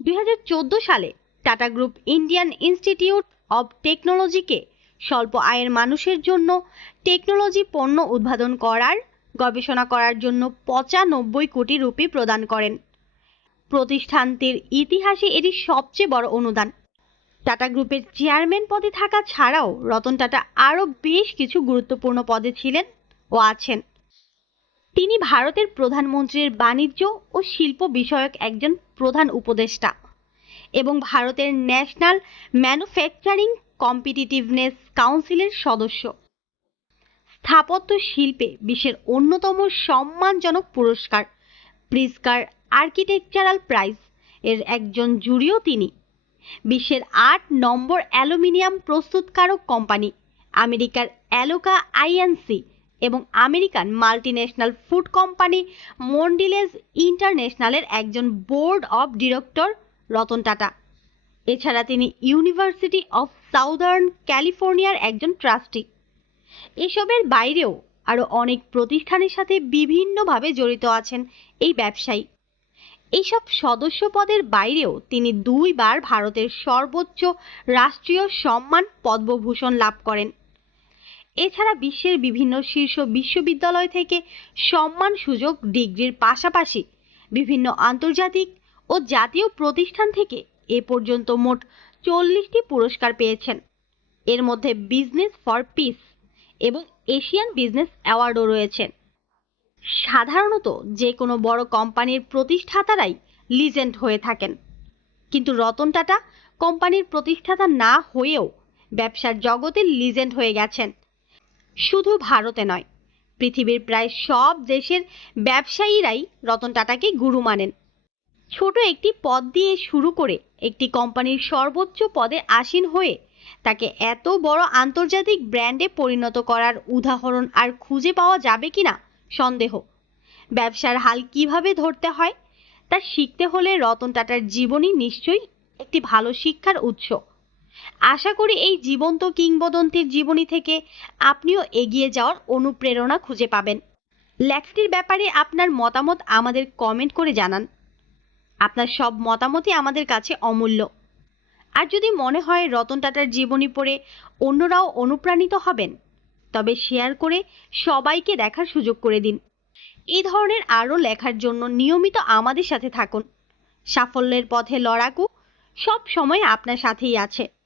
দুই হাজার চোদ্দ সালে Tata group Indian institute of টেকনোলজিকে স্বল্প আয়ের মানুষের জন্য টেকনোলজি পণ্য উদ্ভাবন করার, গবেষণা করার জন্য পঁচানব্বই কোটি রুপি প্রদান করেন। প্রতিষ্ঠানটির ইতিহাসে এটি সবচেয়ে বড় অনুদান। টাটা গ্রুপের চেয়ারম্যান পদে থাকা ছাড়াও রতন টাটা আরও বেশ কিছু গুরুত্বপূর্ণ পদে ছিলেন ও আছেন। তিনি ভারতের প্রধানমন্ত্রীর বাণিজ্য ও শিল্প বিষয়ক একজন প্রধান উপদেষ্টা এবং ভারতের ন্যাশনাল ম্যানুফ্যাকচারিং কম্পিটিটিভনেস কাউন্সিলের সদস্য। স্থাপত্য শিল্পে বিশ্বের অন্যতম সম্মানজনক পুরস্কার, প্রিস্কার আর্কিটেকচারাল প্রাইজ এর একজন জুরিও তিনি। বিশ্বের আট নম্বর অ্যালুমিনিয়াম প্রস্তুতকারক কোম্পানি, আমেরিকার অ্যালোকা আইএনসি এবং American multinational food company Mondelez ইন্টারন্যাশনালের একজন board of director Ratan Tata. এছাড়া তিনি ইউনিভার্সিটি অফ সাউদার্ন ক্যালিফোর্নিয়ার একজন ট্রাস্টি এসবের বাইরেও আরও অনেক প্রতিষ্ঠানের সাথে বিভিন্নভাবে জড়িত আছেন এই ব্যবসায়ী। এইসব সদস্য পদের বাইরেও তিনি দুইবার ভারতের সর্বোচ্চ রাষ্ট্রীয় সম্মান পদ্মভূষণ লাভ করেন। এছাড়া বিশ্বের বিভিন্ন শীর্ষ বিশ্ববিদ্যালয় থেকে সম্মান সুযোগ ডিগ্রির পাশাপাশি বিভিন্ন আন্তর্জাতিক ও জাতীয় প্রতিষ্ঠান থেকে এ পর্যন্ত মোট চল্লিশটি পুরস্কার পেয়েছেন। এর মধ্যে বিজনেস ফর পিস এবং এশিয়ান বিজনেস অ্যাওয়ার্ডও রয়েছেন সাধারণত যে কোনো বড় কোম্পানির প্রতিষ্ঠাতারাই লিজেন্ড হয়ে থাকেন। কিন্তু রতন টাটা কোম্পানির প্রতিষ্ঠাতা না হয়েও ব্যবসার জগতে লিজেন্ড হয়ে গেছেন। শুধু ভারতে নয়। পৃথিবীর প্রায় সব দেশের ব্যবসায়ীরাই রতন টাটাকে গুরু মানেন। ছোট একটি পদ দিয়ে শুরু করে একটি কোম্পানির সর্বোচ্চ পদে আসীন হয়ে তাকে এত বড় আন্তর্জাতিক ব্র্যান্ডে পরিণত করার উদাহরণ আর খুঁজে পাওয়া যাবে কিনা সন্দেহ। ব্যবসার হাল কীভাবে ধরতে হয় তা শিখতে হলে রতন টাটার জীবনী নিশ্চয়ই একটি ভালো শিক্ষার উৎস। আশা করি এই জীবন্ত কিংবদন্তির জীবনী থেকে আপনিও এগিয়ে যাওয়ার অনুপ্রেরণা খুঁজে পাবেন। লেখাটির ব্যাপারে আপনার মতামত আমাদের কমেন্ট করে জানান। আপনার সব মতামতই আমাদের কাছে অমূল্য। আর যদি মনে হয় রতন টাটার জীবনী পড়ে অন্যরাও অনুপ্রাণিত হবেন, তবে শেয়ার করে সবাইকে দেখার সুযোগ করে দিন। এই ধরনের আরও লেখার জন্য নিয়মিত আমাদের সাথে থাকুন। সাফল্যের পথে লড়াকু সব সময় আপনার সাথেই আছে।